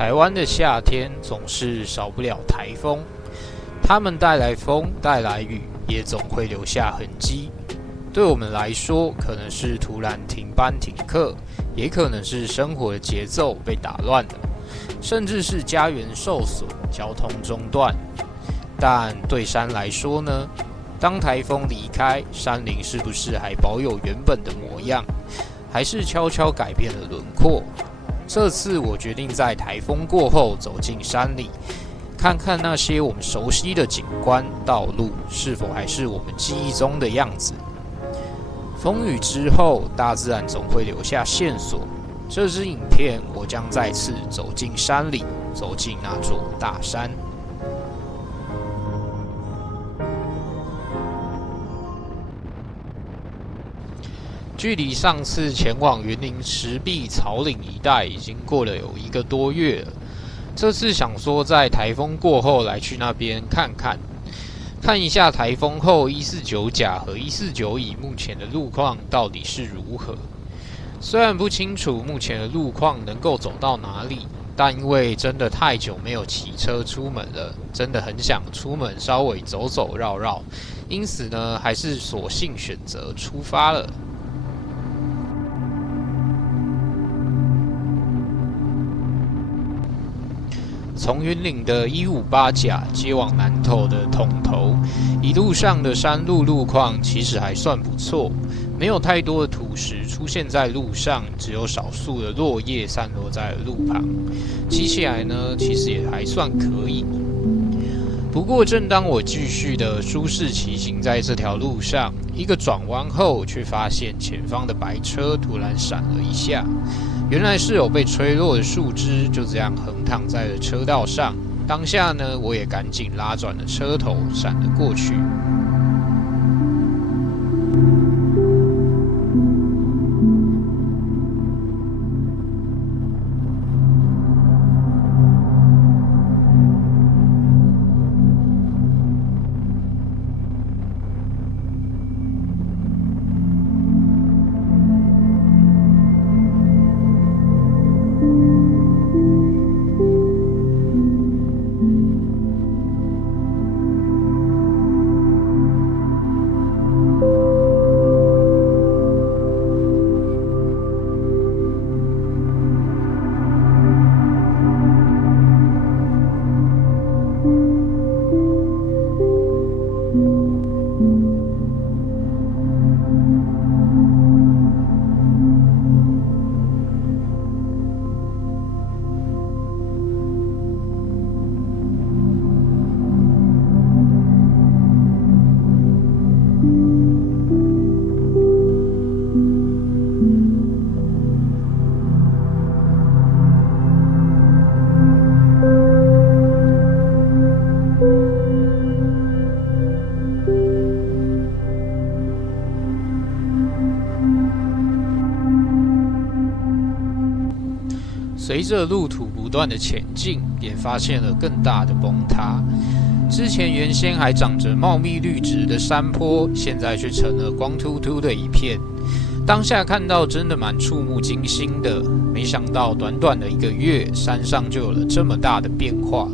台湾的夏天总是少不了台风，它们带来风，带来雨，也总会留下痕迹。对我们来说，可能是突然停班停课，也可能是生活的节奏被打乱了，甚至是家园受损，交通中断。但对山来说呢？当台风离开，山林是不是还保有原本的模样，还是悄悄改变了轮廓？这次我决定在台风过后走进山里，看看那些我们熟悉的景观、道路是否还是我们记忆中的样子。风雨之后，大自然总会留下线索。这支影片，我将再次走进山里，走进那座大山。距离上次前往云林石壁草岭一带已经过了有1个多月了。这次想说在台风过后来去那边看看，看一下台风后149甲和149乙目前的路况到底是如何。虽然不清楚目前的路况能够走到哪里，但因为真的太久没有骑车出门了，真的很想出门稍微走走绕绕，因此呢，还是索性选择出发了。从云岭的158甲接往南投的统头，一路上的山路路况其实还算不错，没有太多的土石出现在路上，只有少数的落叶散落在路旁，骑起来呢，其实也还算可以。不过，正当我继续的舒适骑行在这条路上，一个转弯后，却发现前方的白车突然闪了一下。原来是有被吹落的树枝，就这样横躺在了车道上。当下呢，我也赶紧拉转了车头，闪了过去。随着路途不断的前进，也发现了更大的崩塌。之前原先还长着茂密绿植的山坡，现在却成了光秃秃的一片。当下看到真的蛮触目惊心的，没想到短短的1个月，山上就有了这么大的变化，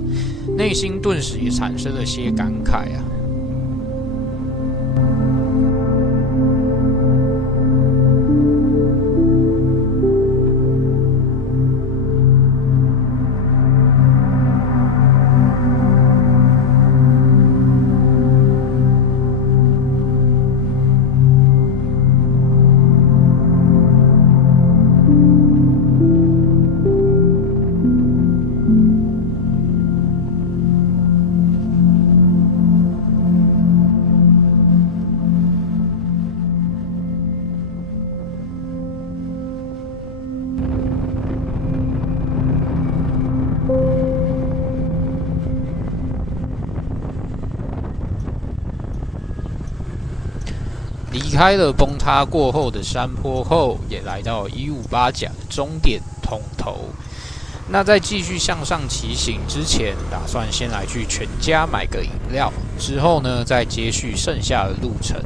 内心顿时也产生了些感慨啊。离开了崩塌过后的山坡后，也来到158甲的终点统头。那在继续向上骑行之前，打算先来去全家买个饮料，之后呢再接续剩下的路程。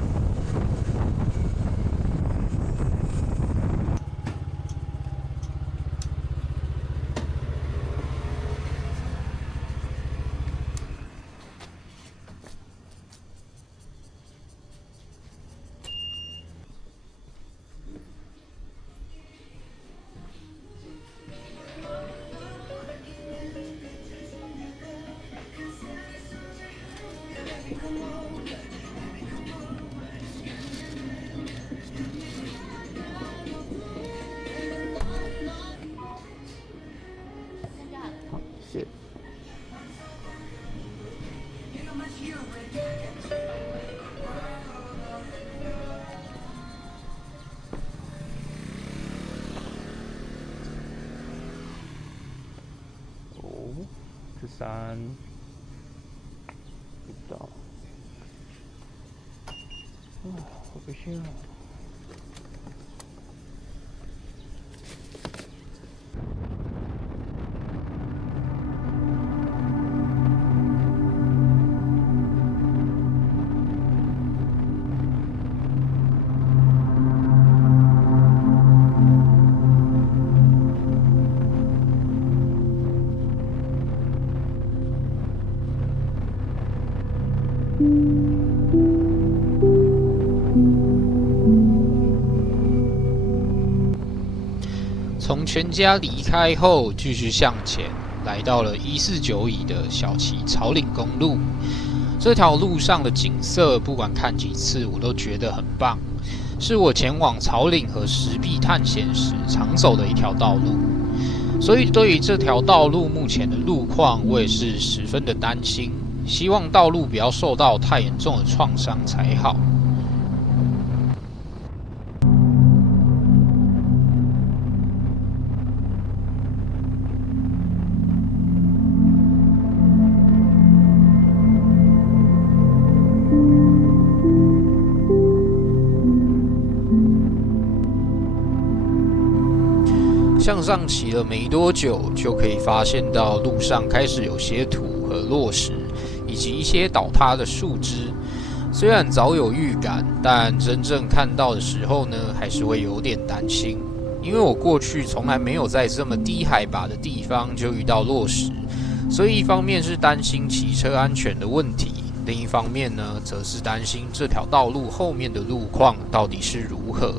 13，不到。好不行啊！从全家离开后，继续向前，来到了149乙的小旗草岭公路。这条路上的景色，不管看几次，我都觉得很棒，是我前往草岭和石壁探险时常走的一条道路。所以对于这条道路目前的路况，我也是十分的担心，希望道路不要受到太严重的创伤才好。向上骑了没多久，就可以发现到路上开始有些土和落石，以及一些倒塌的树枝。虽然早有预感，但真正看到的时候呢，还是会有点担心。因为我过去从来没有在这么低海拔的地方就遇到落石，所以一方面是担心骑车安全的问题，另一方面呢，则是担心这条道路后面的路况到底是如何。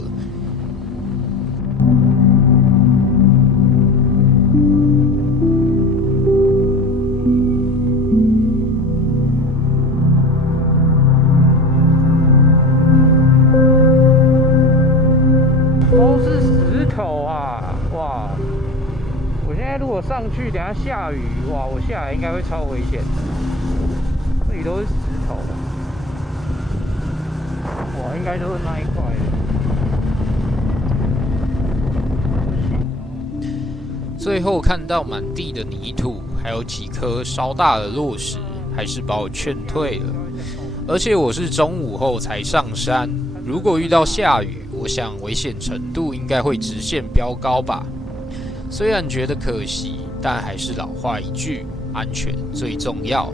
都是石头啊！哇！我现在如果上去，等下下雨，哇！我下来应该会超危险的。这里都是石头，哇！应该都是那一块的。最后看到满地的泥土，还有几颗稍大的落石，还是把我劝退了。而且我是中午后才上山，如果遇到下雨，我想危险程度应该会直线飙高吧。虽然觉得可惜，但还是老话一句，安全最重要。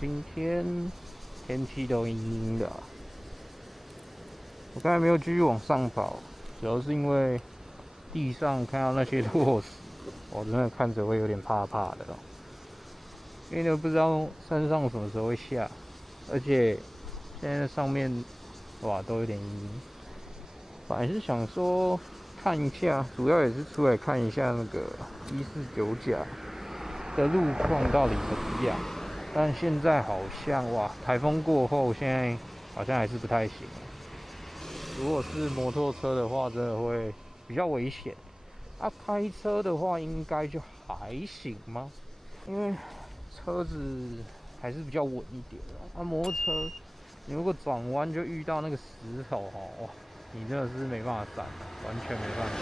今天天气都阴阴的我刚才没有继续往上跑，主要是因为地上看到那些落石，我真的看着会有点怕怕的因为都不知道山上什么时候会下，而且现在上面哇都有点阴阴。本来是想说看一下，主要也是出来看一下那个149甲的路况到底怎么样。但现在好像哇，台风过后，现在好像还是不太行。如果是摩托车的话，真的会比较危险。开车的话应该就还行吗？因为车子还是比较稳一点的。摩托车，你如果转弯就遇到那个石头哇，你真的是没办法闪，完全没办法。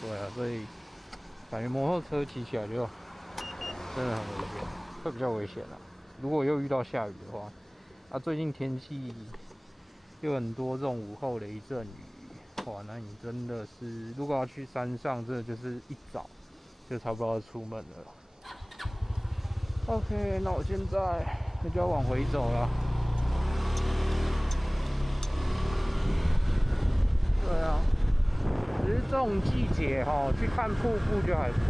对啊，所以感觉摩托车骑起来就真的很危险。会比较危险啦。如果又遇到下雨的话，最近天气又很多这种午后雷阵雨，哇，那你真的是如果要去山上，真的就是一早就差不多要出门了。OK， 那我现在就要往回走了。对啊，只是这种季节去看瀑布就还不错，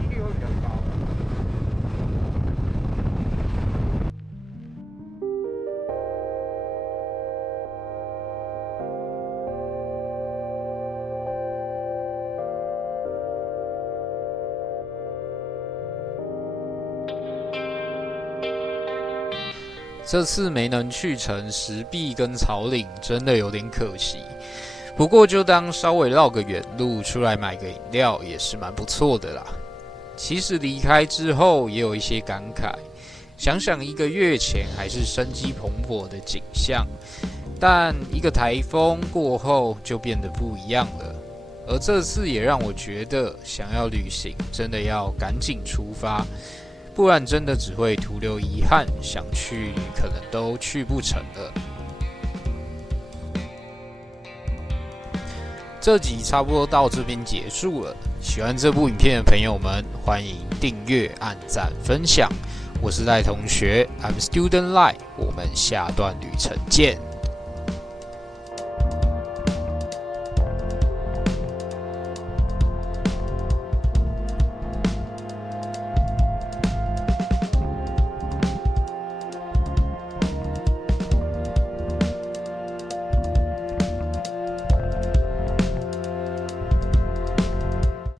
几率会比较高。这次没能去成石壁跟草岭，真的有点可惜。不过就当稍微绕个远路出来买个饮料，也是蛮不错的啦。其实离开之后也有一些感慨，想想1个月前还是生机蓬勃的景象，但一个台风过后就变得不一样了。而这次也让我觉得，想要旅行真的要赶紧出发。不然真的只会徒留遗憾，想去可能都去不成了。这集差不多到这边结束了，喜欢这部影片的朋友们，欢迎订阅、按赞、分享。我是赖同学 ，I'm Student Lai，我们下段旅程见。